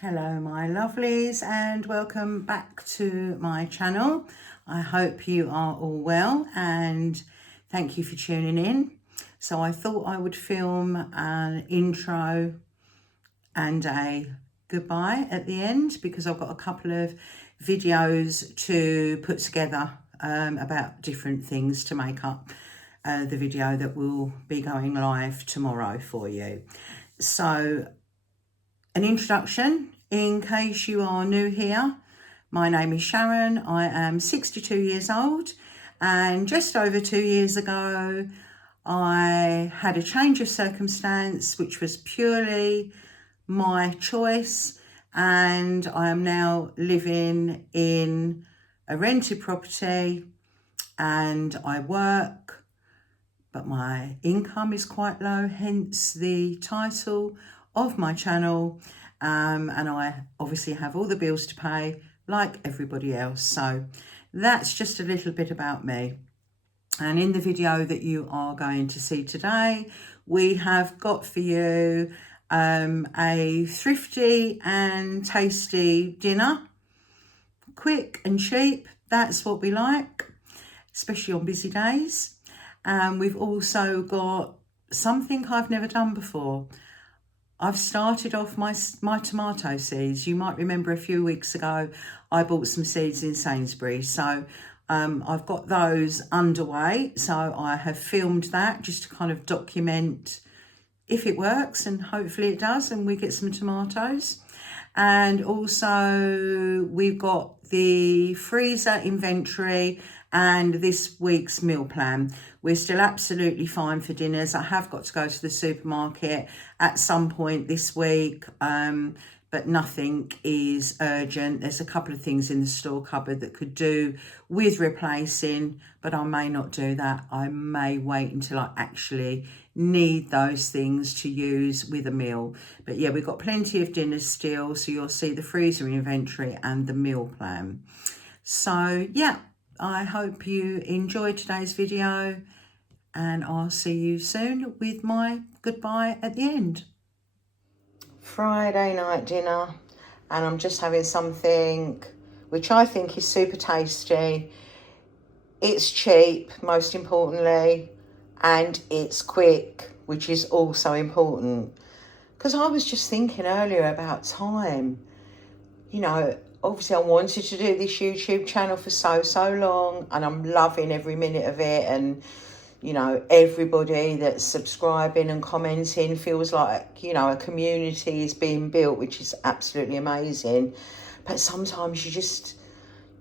Hello my lovelies and welcome back to my channel. I hope you are all well and thank you for tuning in. So I thought I would film an intro and a goodbye at the end because I've got a couple of videos to put together about different things to make up the video that will be going live tomorrow for you. So an introduction, in case you are new here, my name is Sharon. I am 62 years old and just over 2 years ago I had a change of circumstance which was purely my choice, and I am now living in a rented property and I work, but my income is quite low, hence the title of my channel, and I obviously have all the bills to pay like everybody else. So that's just a little bit about me. And in the video that you are going to see today, we have got for you a thrifty and tasty dinner. Quick and cheap, that's what we like, especially on busy days. We've also got something I've never done before. I've started off my tomato seeds. You might remember a few weeks ago I bought some seeds in Sainsbury's, so I've got those underway. So I have filmed that just to kind of document if it works, and hopefully it does and we get some tomatoes. And also we've got the freezer inventory and this week's meal plan. We're still absolutely fine for dinners. I have got to go to the supermarket at some point this week, but nothing is urgent. There's a couple of things in the store cupboard that could do with replacing, but I may not do that. I may wait until I actually need those things to use with a meal. But yeah, we've got plenty of dinners still, so you'll see the freezer inventory and the meal plan. So yeah, I hope you enjoyed today's video and I'll see you soon with my goodbye at the end. Friday night dinner, and I'm just having something which I think is super tasty. It's cheap, most importantly, and it's quick, which is also important. Because I was just thinking earlier about time. You know, obviously I wanted to do this YouTube channel for so long, and I'm loving every minute of it, and you know, everybody that's subscribing and commenting feels like, you know, a community is being built, which is absolutely amazing. But sometimes you just,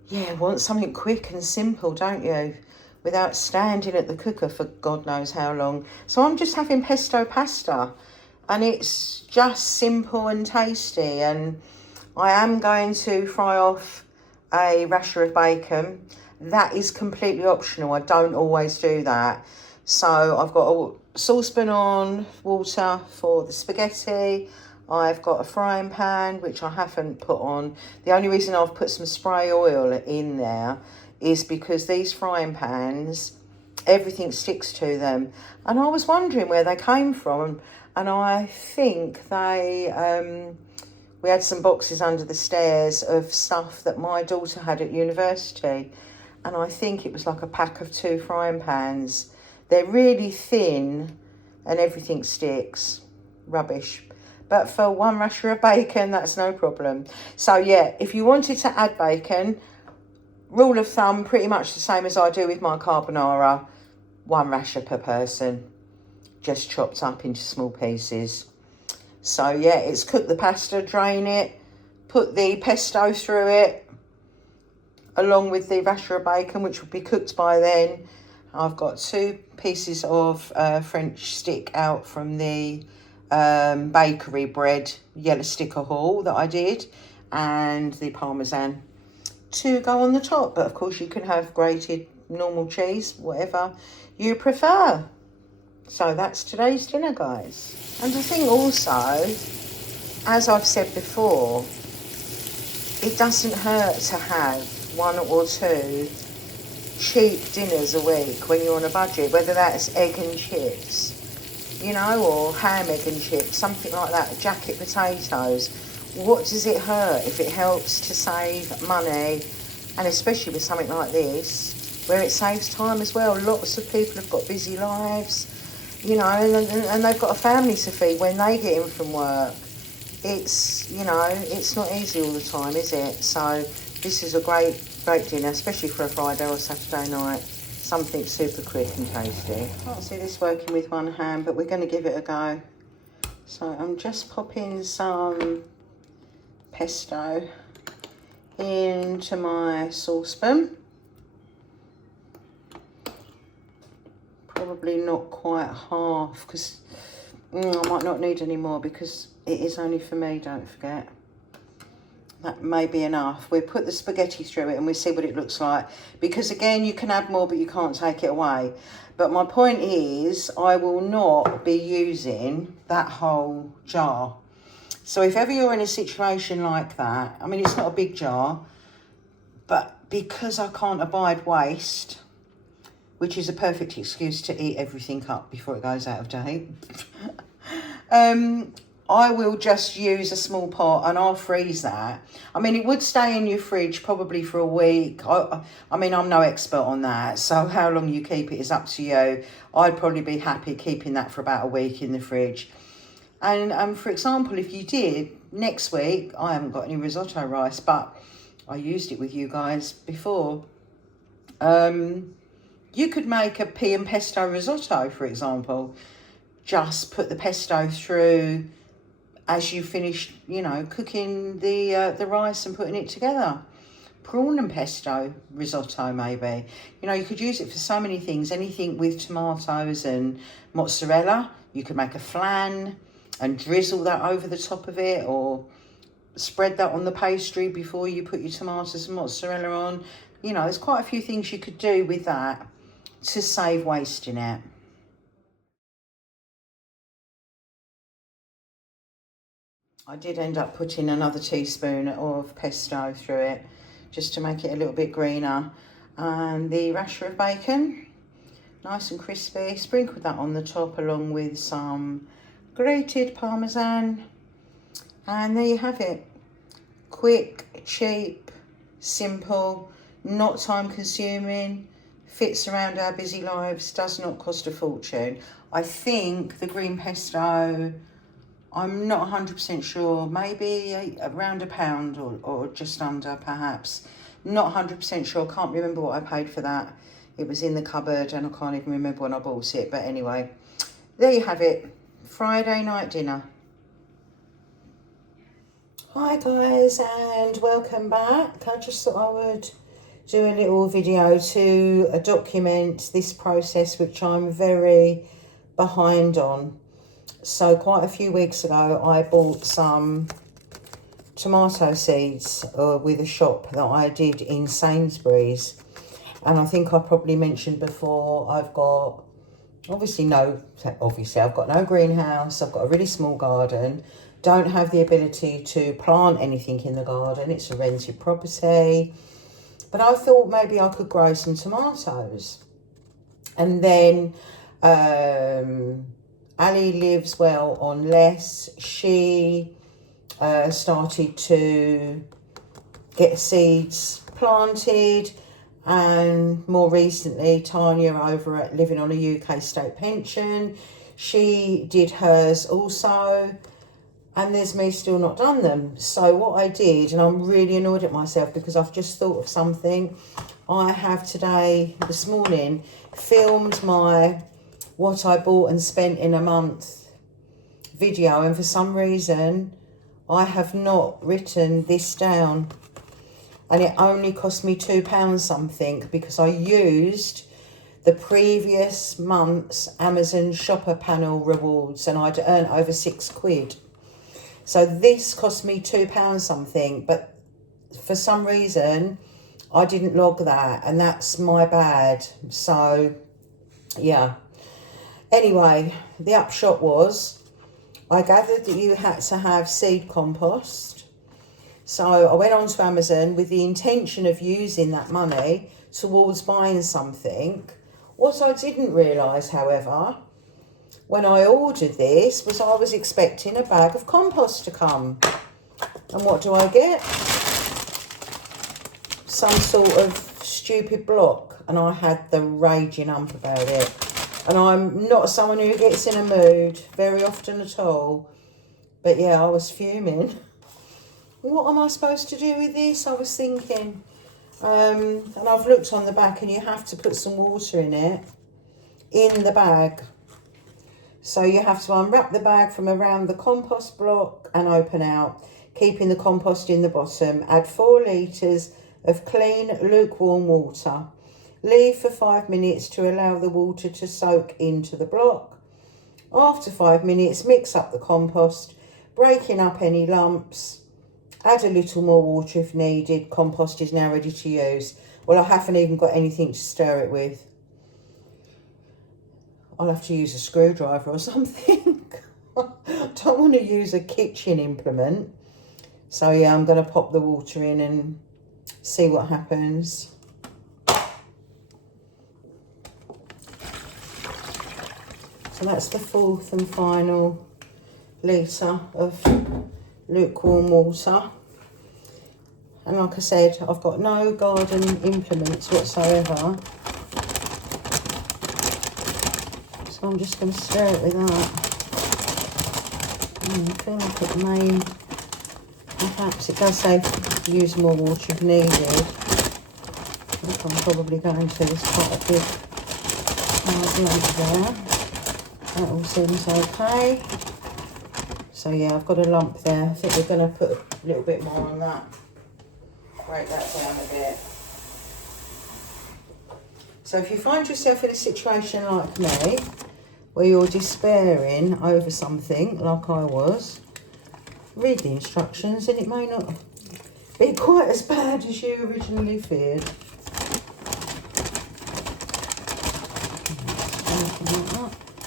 yeah, want something quick and simple, don't you? Without standing at the cooker for God knows how long. So I'm just having pesto pasta, and it's just simple and tasty. And I am going to fry off a rasher of bacon. That is completely optional. I don't always do that. So I've got a saucepan on, water for the spaghetti. I've got a frying pan, which I haven't put on. The only reason I've put some spray oil in there is because these frying pans, everything sticks to them. And I was wondering where they came from. And I think they, we had some boxes under the stairs of stuff that my daughter had at university. And I think it was like a pack of 2 frying pans. They're really thin and everything sticks. Rubbish. But for one rasher of bacon, that's no problem. So yeah, if you wanted to add bacon, rule of thumb, pretty much the same as I do with my carbonara, 1 rasher per person, just chopped up into small pieces. So yeah, it's cook the pasta, drain it, put the pesto through it, along with the rasher of bacon, which will be cooked by then. I've got 2 pieces of French stick out from the bakery bread yellow sticker haul that I did, and the parmesan to go on the top. But of course you can have grated normal cheese, whatever you prefer. So that's today's dinner, guys. And I think also, as I've said before, it doesn't hurt to have 1 or 2 cheap dinners a week when you're on a budget, whether that's egg and chips, you know, or ham, egg and chips, something like that, jacket potatoes, what does it hurt if it helps to save money? And especially with something like this, where it saves time as well. Lots of people have got busy lives, you know, and they've got a family to feed when they get in from work. It's, you know, it's not easy all the time, is it? So this is a great dinner, especially for a Friday or Saturday night. Something super quick and tasty. Can't see this working with one hand, but we're going to give it a go. So I'm just popping some pesto into my saucepan. Probably not quite half, because I might not need any more, because it is only for me, don't forget. That may be enough. We'll put the spaghetti through it and we'll see what it looks like. Because again, you can add more, but you can't take it away. But my point is, I will not be using that whole jar. So if ever you're in a situation like that, I mean, it's not a big jar, but because I can't abide waste, which is a perfect excuse to eat everything up before it goes out of date, I will just use a small pot and I'll freeze that. I mean, it would stay in your fridge probably for a week. I mean, I'm no expert on that, so how long you keep it is up to you. I'd probably be happy keeping that for about a week in the fridge. And for example, if you did, next week, I haven't got any risotto rice, but I used it with you guys before. You could make a pea and pesto risotto, for example. Just put the pesto through as you finish, you know, cooking the rice and putting it together. Prawn and pesto risotto, maybe. You know, you could use it for so many things. Anything with tomatoes and mozzarella. You could make a flan and drizzle that over the top of it, or spread that on the pastry before you put your tomatoes and mozzarella on. You know, there's quite a few things you could do with that to save waste in it. I did end up putting another teaspoon of pesto through it, just to make it a little bit greener. And the rasher of bacon, nice and crispy. Sprinkled that on the top along with some grated parmesan. And there you have it. Quick, cheap, simple, not time consuming, fits around our busy lives, does not cost a fortune. I think the green pesto, I'm not 100% sure, maybe around £1 or just under perhaps. Not 100% sure, can't remember what I paid for that. It was in the cupboard and I can't even remember when I bought it. But anyway, there you have it, Friday night dinner. Hi guys, and welcome back. I just thought I would do a little video to document this process, which I'm very behind on. So quite a few weeks ago, I bought some tomato seeds with a shop that I did in Sainsbury's. And I think I probably mentioned before, I've got, obviously I've got no greenhouse. I've got a really small garden. Don't have the ability to plant anything in the garden. It's a rented property. But I thought maybe I could grow some tomatoes. And then Ali lives well on less. She started to get seeds planted, and more recently Tanya over at Living on a UK State Pension, she did hers also, and there's me still not done them. So what I did, and I'm really annoyed at myself because I've just thought of something, I have this morning filmed my what I bought and spent in a month video, and for some reason I have not written this down, and it only cost me £2 something because I used the previous month's Amazon shopper panel rewards and I'd earned over £6. So this cost me £2 something, but for some reason I didn't log that, and that's my bad. So yeah. Anyway, the upshot was, I gathered that you had to have seed compost. So I went on to Amazon with the intention of using that money towards buying something. What I didn't realise, however, when I ordered this, was I was expecting a bag of compost to come. And what do I get? Some sort of stupid block, and I had the raging ump about it. And I'm not someone who gets in a mood very often at all. But yeah, I was fuming. What am I supposed to do with this? I was thinking. And I've looked on the back, and you have to put some water in it, in the bag. So you have to unwrap the bag from around the compost block and open out, keeping the compost in the bottom. Add 4 litres of clean, lukewarm water. Leave for 5 minutes to allow the water to soak into the block. After 5 minutes, mix up the compost, breaking up any lumps. Add a little more water if needed. Compost is now ready to use. Well, I haven't even got anything to stir it with. I'll have to use a screwdriver or something. I don't want to use a kitchen implement. So yeah, I'm going to pop the water in and see what happens. So that's the 4th and final litre of lukewarm water. And like I said, I've got no garden implements whatsoever. So I'm just going to stir it with that. I feel like it may, perhaps it does say use more water if needed. I think I'm probably going to. There's quite a big lump there. That all seems okay. So yeah, I've got a lump there. I think we're going to put a little bit more on that. Break that down a bit. So if you find yourself in a situation like me, where you're despairing over something, like I was, read the instructions and it may not be quite as bad as you originally feared.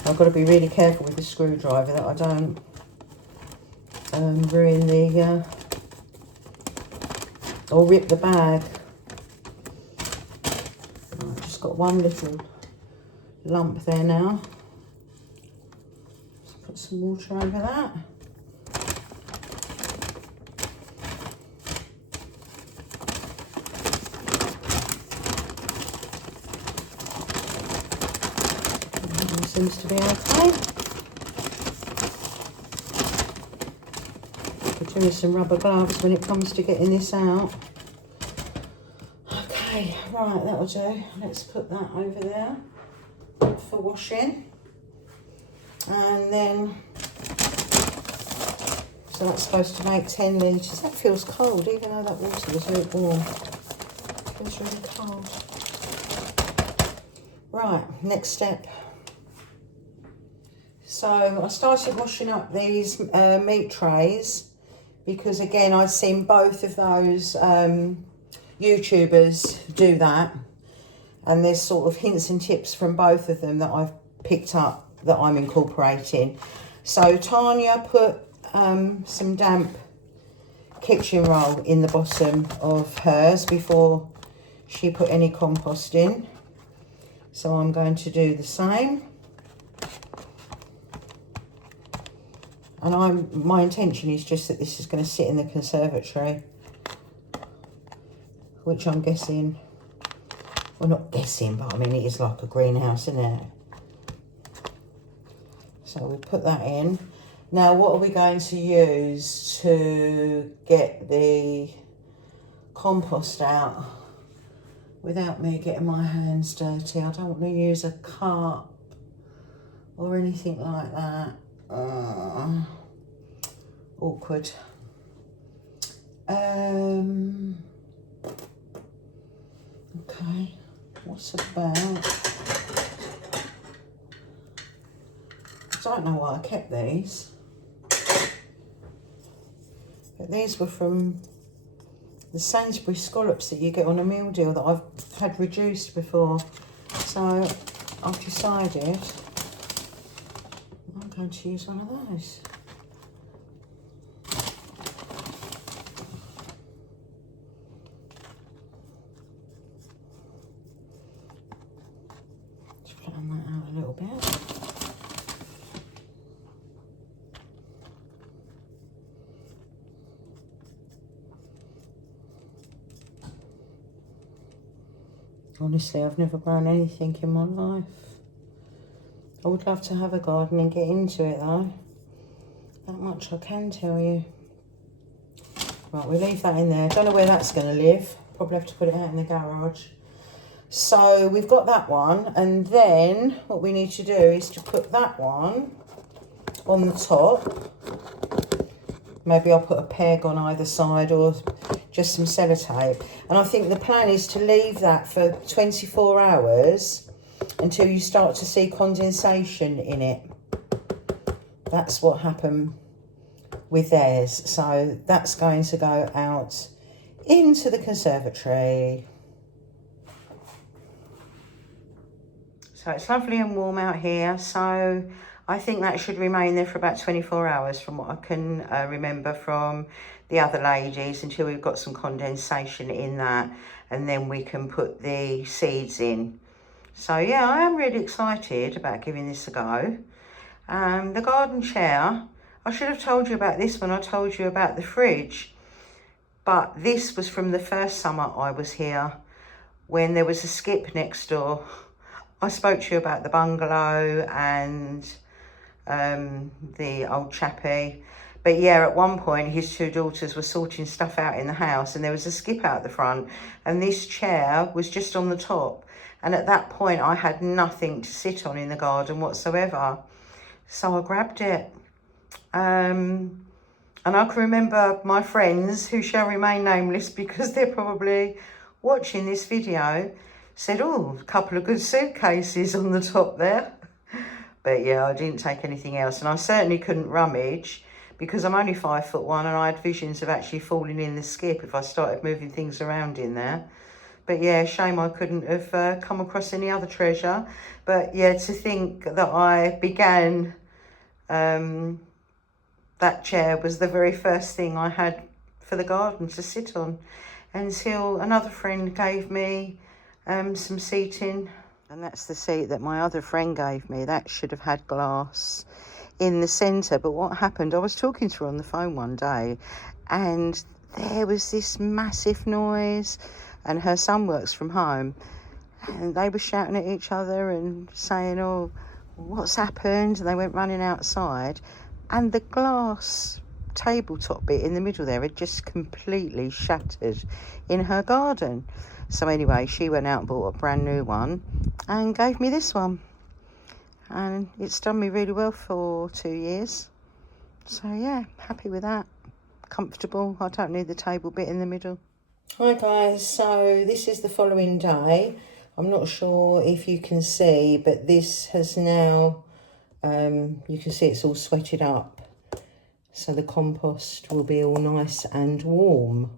I've got to be really careful with the screwdriver that I don't ruin the, or rip the bag. I've just got one little lump there now. Just put some water over that. Seems to be okay. Could do with some rubber gloves when it comes to getting this out. Okay, right, that'll do. Let's put that over there for washing. And then, so that's supposed to make 10 litres. That feels cold, even though that water was lukewarm. It feels really cold. Right, next step. So I started washing up these meat trays because, again, I'd seen both of those YouTubers do that. And there's sort of hints and tips from both of them that I've picked up that I'm incorporating. So Tanya put some damp kitchen roll in the bottom of hers before she put any compost in. So I'm going to do the same. And my intention is just that this is going to sit in the conservatory, which I'm guessing, well, not guessing, but I mean, it is like a greenhouse, isn't it? So we'll put that in. Now, what are we going to use to get the compost out without me getting my hands dirty? I don't want to use a cup or anything like that. Awkward. Okay, what's about? I don't know why I kept these, but these were from the Sainsbury scallops that you get on a meal deal that I've had reduced before. So I've decided I'm going to use one of those. Just flatten that out a little bit. Honestly, I've never grown anything in my life. I would love to have a garden and get into it though. That much I can tell you. Right, we'll leave that in there. Don't know where that's going to live. Probably have to put it out in the garage. So we've got that one, and then what we need to do is to put that one on the top. Maybe I'll put a peg on either side or just some sellotape. And I think the plan is to leave that for 24 hours until you start to see condensation in it. That's what happened with theirs. So that's going to go out into the conservatory. So it's lovely and warm out here, so I think that should remain there for about 24 hours from what I can remember from the other ladies, until we've got some condensation in that, and then we can put the seeds in. So yeah, I am really excited about giving this a go. The garden chair, I should have told you about this when I told you about the fridge, but this was from the first summer I was here, when there was a skip next door. I spoke to you about the bungalow and the old chappie. But yeah, at one point his two daughters were sorting stuff out in the house, and there was a skip out the front, and this chair was just on the top. And at that point I had nothing to sit on in the garden whatsoever. So I grabbed it. And I can remember my friends, who shall remain nameless because they're probably watching this video, said, oh, a couple of good suitcases on the top there. But yeah, I didn't take anything else, and I certainly couldn't rummage because I'm only 5'1" and I had visions of actually falling in the skip if I started moving things around in there. But yeah, shame I couldn't have come across any other treasure. But yeah, to think that I began, that chair was the very first thing I had for the garden to sit on, until another friend gave me some seating. And that's the seat that my other friend gave me. That should have had glass in the centre. But what happened, I was talking to her on the phone one day, and there was this massive noise, and her son works from home, and they were shouting at each other and saying, oh, what's happened? And they went running outside, and the glass tabletop bit in the middle there had just completely shattered in her garden. So anyway, she went out and bought a brand new one and gave me this one. And it's done me really well for 2 years. So yeah, happy with that. Comfortable. I don't need the table bit in the middle. Hi guys, so this is the following day. I'm not sure if you can see, but this has now, you can see it's all sweated up. So the compost will be all nice and warm.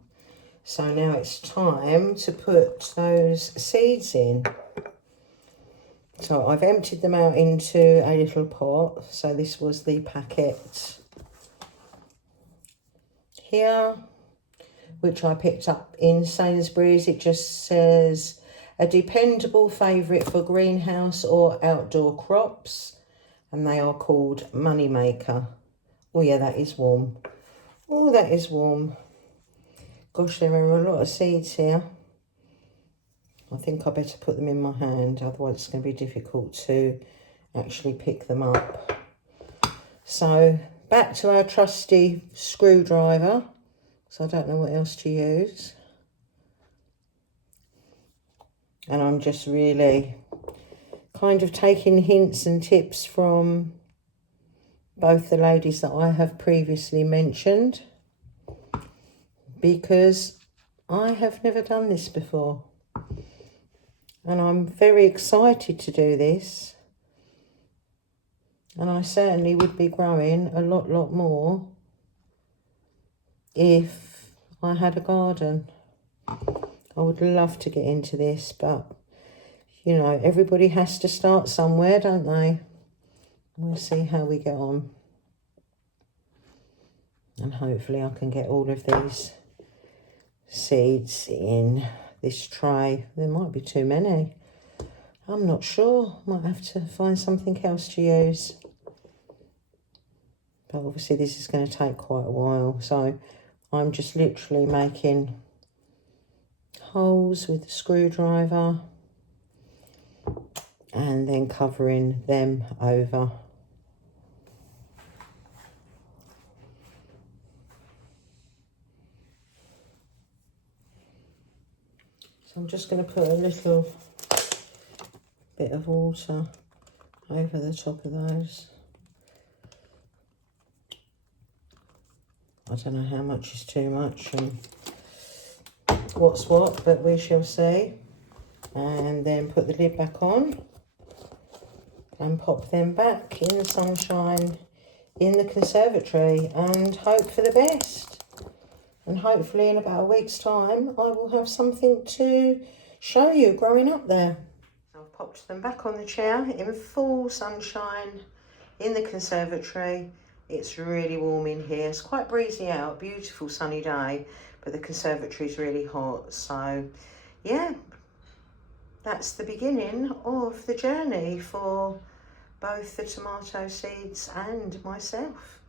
So now it's time to put those seeds in. So I've emptied them out into a little pot. So this was the packet here, which I picked up in Sainsbury's. It just says a dependable favourite for greenhouse or outdoor crops. And they are called Moneymaker. Oh yeah, that is warm. Oh, that is warm. Gosh, there are a lot of seeds here. I think I better put them in my hand, otherwise it's going to be difficult to actually pick them up. So back to our trusty screwdriver. So I don't know what else to use. And I'm just really kind of taking hints and tips from both the ladies that I have previously mentioned, because I have never done this before. And I'm very excited to do this. And I certainly would be growing a lot more if I had a garden. I would love to get into this, but, you know, everybody has to start somewhere, don't they? We'll see how we get on. And hopefully I can get all of these seeds in this tray. There might be too many. I'm not sure. Might have to find something else to use. But obviously this is going to take quite a while. So I'm just literally making holes with the screwdriver and then covering them over. So I'm just going to put a little bit of water over the top of those. I don't know how much is too much and what's what, but we shall see. And then put the lid back on and pop them back in the sunshine in the conservatory and hope for the best. And hopefully in about a week's time I will have something to show you growing up there. So I've popped them back on the chair in full sunshine in the conservatory. It's really warm in here. It's quite breezy out, beautiful sunny day, but the conservatory is really hot. So yeah, that's the beginning of the journey for both the tomato seeds and myself.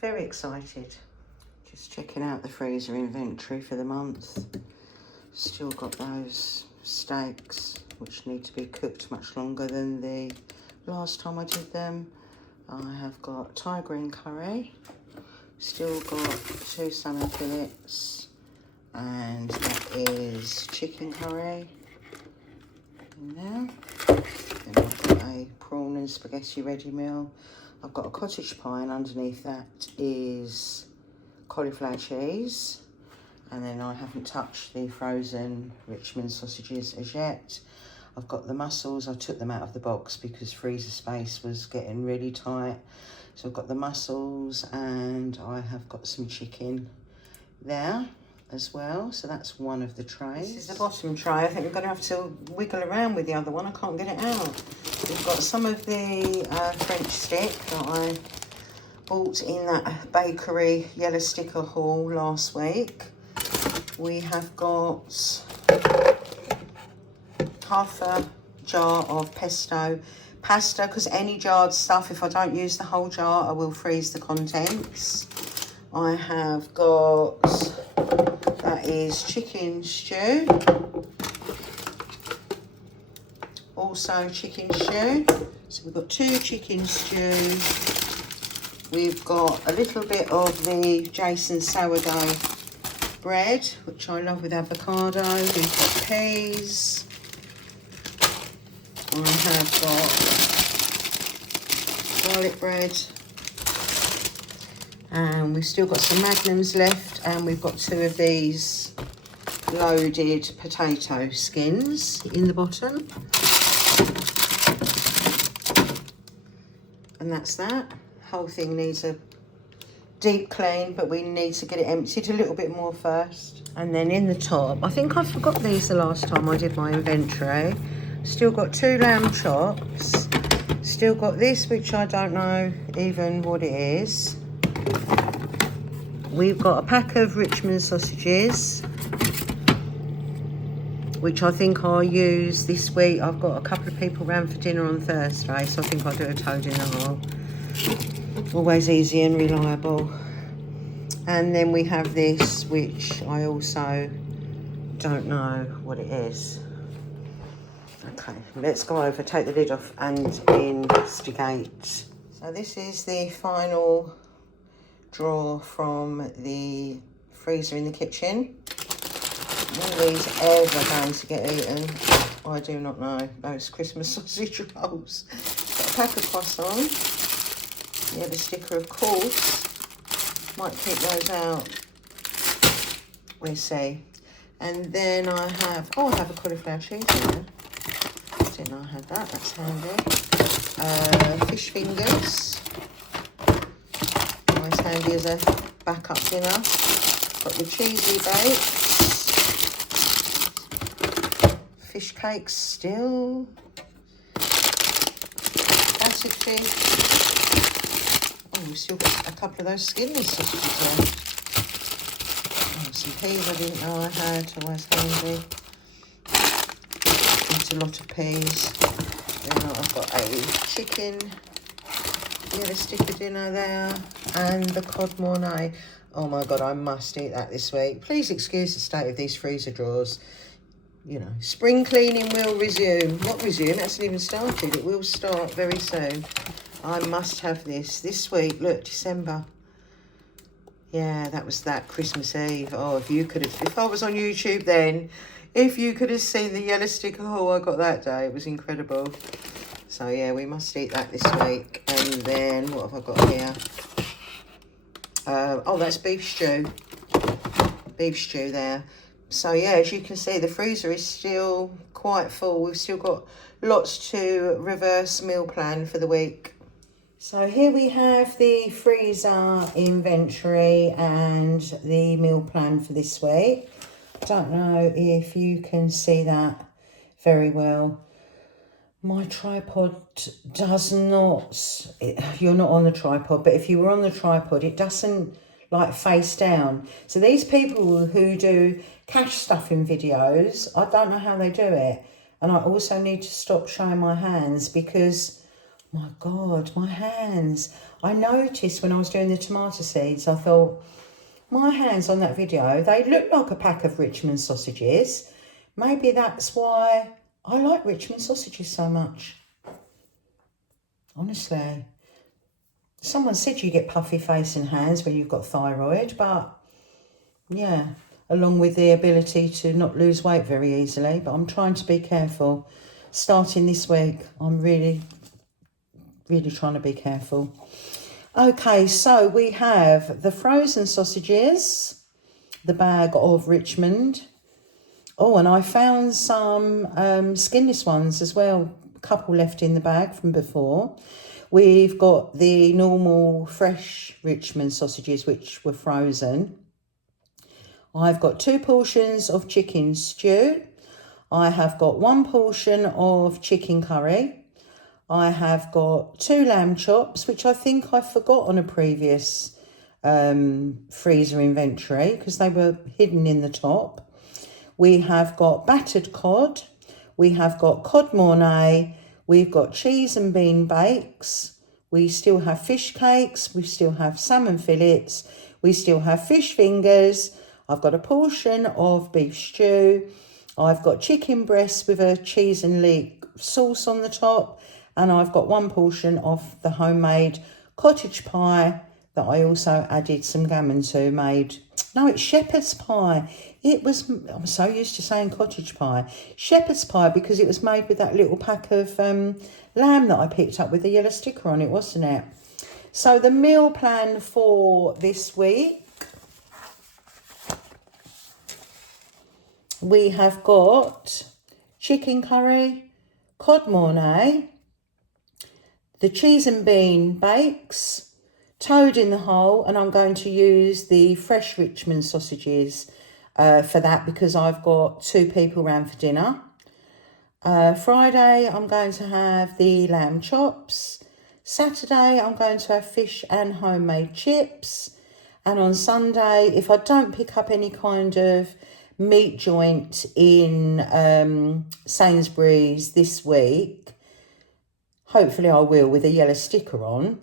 Very excited. Just checking out the freezer inventory for the month. Still got those steaks which need to be cooked much longer than the last time I did them. I have got Thai green curry, still got 2 salmon fillets, and that is chicken curry in there. Then I've got a prawn and spaghetti ready meal. I've got a cottage pie, and underneath that is cauliflower cheese. And then I haven't touched the frozen Richmond sausages as yet. I've got the mussels. I took them out of the box because freezer space was getting really tight. So I've got the mussels, and I have got some chicken there as well. So that's one of the trays. This is the bottom tray. I think we're going to have to wiggle around with the other one. I can't get it out. We've got some of the French stick that I bought in that bakery yellow sticker haul last week. We have got half a jar of pesto pasta, because any jarred stuff, if I don't use the whole jar, I will freeze the contents. I have got, that is chicken stew, also chicken stew. So we've got 2 chicken stews. We've got a little bit of the Jason sourdough bread, which I love with avocado. We've got peas. I have got garlic bread, and we've still got some magnums left, and we've got 2 of these loaded potato skins in the bottom. And that's that. Whole thing needs a deep clean, but we need to get it emptied a little bit more first. And then in the top, I think I forgot these the last time I did my inventory. Still got 2 lamb chops. Still got this, which I don't know even what it is. We've got a pack of Richmond sausages, which I think I'll use this week. I've got a couple of people round for dinner on Thursday, so I think I'll do a toad in the hole. Always easy and reliable. And then we have this, which I also don't know what it is. Okay, let's go over, take the lid off and investigate. So this is the final drawer from the freezer in the kitchen. Are these ever going to get eaten? I do not know. Those Christmas sausage rolls. Got a pack of croissants. Yeah, the sticker, of course. Might keep those out. We'll see. And then I have, I have a cauliflower cheese in there. Didn't know I had that. That's handy. Fish fingers. Nice handy as a backup dinner. Got the cheesy bakes. Fish cakes still. Classic fish. Oh, we've still got a couple of those skinless sausages left. Oh, some peas I didn't know I had. Always handy. Eat a lot of peas. Then I've got a chicken. Yeah, a sticker dinner there. And the cod mornay. Oh my God, I must eat that this week. Please excuse the state of these freezer drawers. you know, spring cleaning will resume. Not resume, it hasn't even started. It will start very soon. I must have this week. Look, December. Yeah, that was that Christmas Eve. Oh, if you could have, if I was on YouTube then, if you could have seen the yellow sticker haul I got that day, it was incredible. So yeah, we must eat that this week. And then what have I got here? Oh, that's beef stew. Beef stew there. So yeah, as you can see, the freezer is still quite full. We've still got lots to reverse meal plan for the week. So here we have the freezer inventory and the meal plan for this week. I don't know if you can see that very well. My tripod does not, you're not on the tripod, but if you were on the tripod, it doesn't like face down. So these people who do cash stuffing videos, I don't know how they do it. And I also need to stop showing my hands because, my God, my hands. I noticed when I was doing the tomato seeds, I thought, my hands on that video, they look like a pack of Richmond sausages. Maybe that's why I like Richmond sausages so much. Honestly. Someone said you get puffy face and hands when you've got thyroid, but yeah, along with the ability to not lose weight very easily. But I'm trying to be careful. Starting this week, I'm really trying to be careful. Okay, so we have the frozen sausages, the bag of Richmond. Oh, and I found some skinless ones as well. A couple left in the bag from before. We've got the normal fresh Richmond sausages, which were frozen. I've got 2 portions of chicken stew. I have got 1 portion of chicken curry. I have got 2 lamb chops, which I think I forgot on a previous freezer inventory because they were hidden in the top. We have got battered cod. We have got cod mornay. We've got cheese and bean bakes. We still have fish cakes. We still have salmon fillets. We still have fish fingers. I've got a portion of beef stew. I've got chicken breasts with a cheese and leek sauce on the top. And I've got 1 portion of the homemade cottage pie that I also added some gammon to, made. No, it's shepherd's pie. It was, I'm so used to saying cottage pie. Shepherd's pie because it was made with that little pack of lamb that I picked up with the yellow sticker on it, wasn't it? So the meal plan for this week, we have got chicken curry, cod mornay, the cheese and bean bakes, toad in the hole, and I'm going to use the fresh Richmond sausages for that because I've got 2 people round for dinner. Friday, I'm going to have the lamb chops. Saturday, I'm going to have fish and homemade chips. And on Sunday, if I don't pick up any kind of meat joint in Sainsbury's this week, hopefully I will with a yellow sticker on.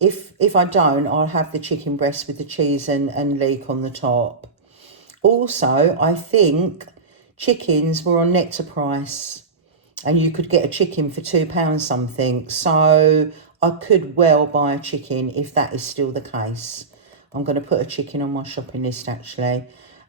If I don't, I'll have the chicken breast with the cheese and leek on the top. Also, I think chickens were on Nectar price and you could get a chicken for £2 something. So I could well buy a chicken if that is still the case. I'm going to put a chicken on my shopping list actually.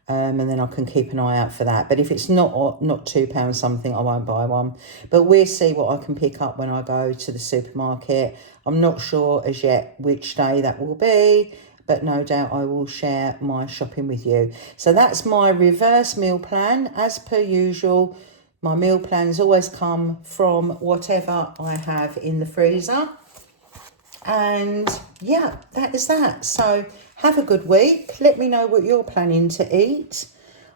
And then I can keep an eye out for that. But if it's not £2 something, I won't buy one. But we'll see what I can pick up when I go to the supermarket. I'm not sure as yet which day that will be, but no doubt I will share my shopping with you. So that's my reverse meal plan. As per usual, my meal plans always come from whatever I have in the freezer. And yeah, that is that. So have a good week. Let me know what you're planning to eat.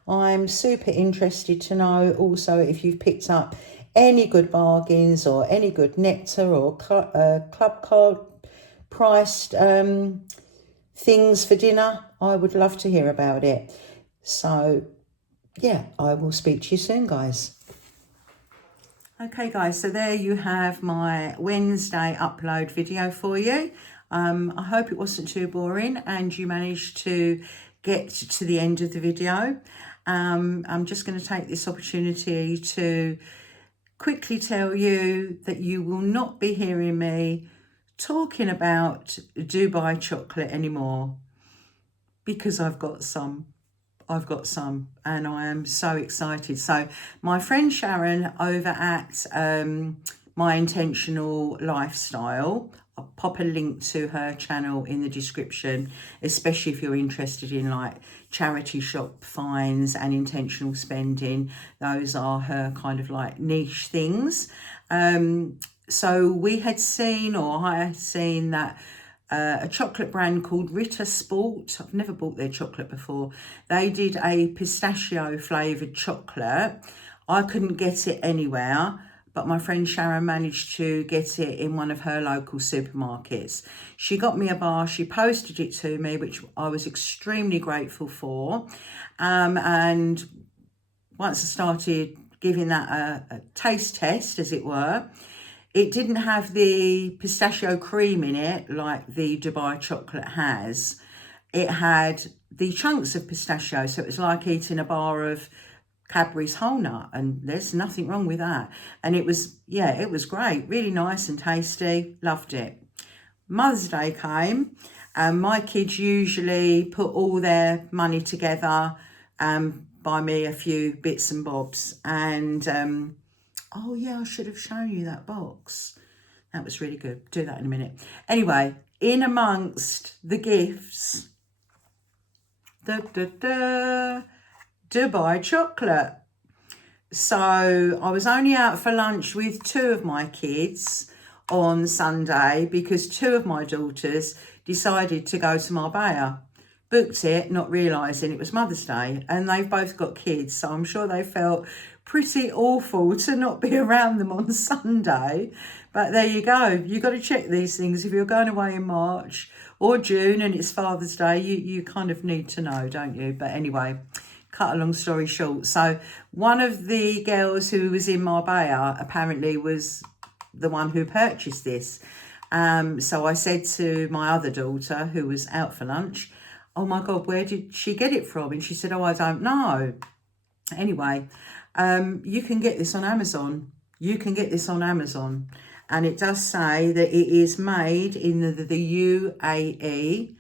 I'm super interested to know also if you've picked up any good bargains or any good Nectar or club card priced things for dinner. I would love to hear about it. So yeah, I will speak to you soon, guys. Okay guys, so there you have my Wednesday upload video for you. I hope it wasn't too boring and you managed to get to the end of the video. I'm just going to take this opportunity to quickly tell you that you will not be hearing me talking about Dubai chocolate anymore, because I've got some, and I am so excited. So my friend Sharon over at My Intentional Lifestyle, I'll pop a link to her channel in the description, especially if you're interested in like charity shop finds and intentional spending. Those are her kind of like niche things. So we had seen, or I had seen that a chocolate brand called Ritter Sport. I've never bought their chocolate before. They did a pistachio flavoured chocolate. I couldn't get it anywhere, but my friend Sharon managed to get it in one of her local supermarkets. She got me a bar, she posted it to me, which I was extremely grateful for. And once I started giving that a taste test, as it were, it didn't have the pistachio cream in it like the Dubai chocolate has. It had the chunks of pistachio, so it was like eating a bar of Cadbury's whole nut, and there's nothing wrong with that. And it was, yeah, it was great, really nice and tasty, loved it. Mother's Day came, and my kids usually put all their money together and buy me a few bits and bobs. And oh yeah, I should have shown you that box. That was really good. Do that in a minute. Anyway, in amongst the gifts, Dubai chocolate. So I was only out for lunch with two of my kids on Sunday because two of my daughters decided to go to Marbella. Booked it, not realising it was Mother's Day, and they've both got kids, so I'm sure they felt pretty awful to not be around them on Sunday. But there you go. You've got to check these things. If you're going away in March or June and it's Father's Day, you kind of need to know, don't you? But anyway, cut a long story short. So one of the girls who was in Marbella apparently was the one who purchased this. So I said to my other daughter, who was out for lunch, oh my God, where did she get it from? And she said, oh, I don't know. Anyway, you can get this on Amazon. You can get this on Amazon. And it does say that it is made in the UAE.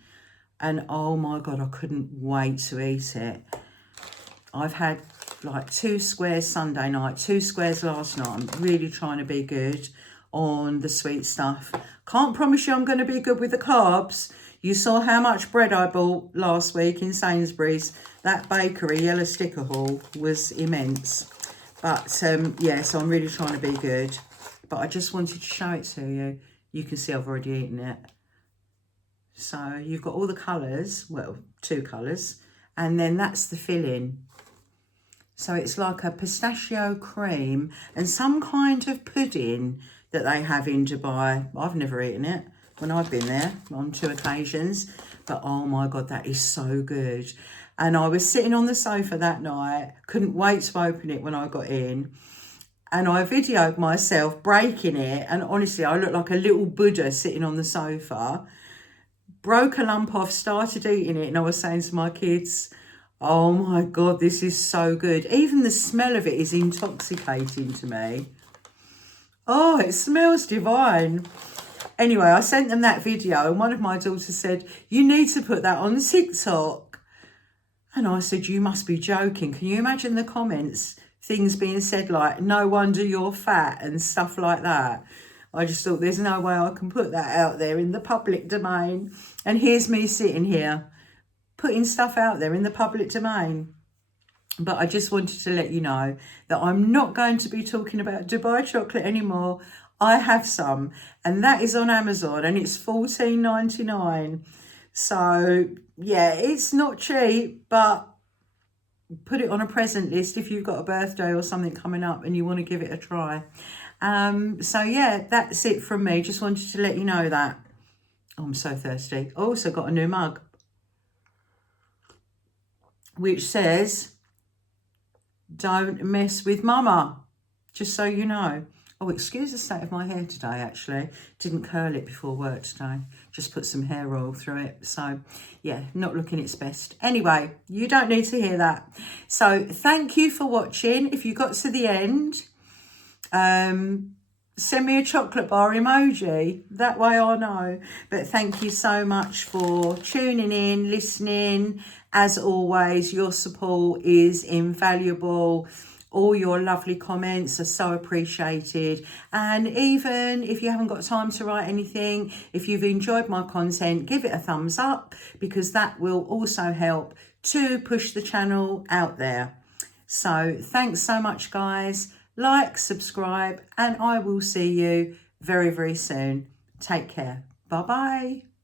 And oh my God, I couldn't wait to eat it. I've had like 2 squares Sunday night, 2 squares last night. I'm really trying to be good on the sweet stuff. Can't promise you I'm going to be good with the carbs. You saw how much bread I bought last week in Sainsbury's. That bakery, Yellow Sticker Hall, was immense. But yeah, so I'm really trying to be good. But I just wanted to show it to you. You can see I've already eaten it. So you've got all the colours, well, 2 colours. And then that's the filling. So it's like a pistachio cream and some kind of pudding that they have in Dubai. I've never eaten it when I've been there on 2 occasions. But oh my God, that is so good. And I was sitting on the sofa that night, couldn't wait to open it when I got in. And I videoed myself breaking it. And honestly, I looked like a little Buddha sitting on the sofa. Broke a lump off, started eating it. And I was saying to my kids, oh my God, this is so good. Even the smell of it is intoxicating to me. Oh, it smells divine. Anyway, I sent them that video and one of my daughters said, you need to put that on TikTok. And I said, you must be joking. Can you imagine the comments? Things being said like, no wonder you're fat and stuff like that. I just thought there's no way I can put that out there in the public domain. And here's me sitting here putting stuff out there in the public domain. But I just wanted to let you know that I'm not going to be talking about Dubai chocolate anymore. I have some, and that is on Amazon, and it's $14.99. So yeah, it's not cheap, but put it on a present list if you've got a birthday or something coming up and you want to give it a try. So yeah, that's it from me. Just wanted to let you know that. Oh, I'm so thirsty. Also got a new mug, which says, don't mess with mama, just so you know. Oh, excuse the state of my hair today, actually. Didn't curl it before work today. Just put some hair oil through it. So, yeah, not looking its best. Anyway, you don't need to hear that. So, thank you for watching. If you got to the end, send me a chocolate bar emoji. That way I know. But thank you so much for tuning in, listening. As always, your support is invaluable. All your lovely comments are so appreciated. And even if you haven't got time to write anything, if you've enjoyed my content, give it a thumbs up, because that will also help to push the channel out there. So thanks so much, guys. Like, subscribe, and I will see you very, very soon. Take care. Bye-bye.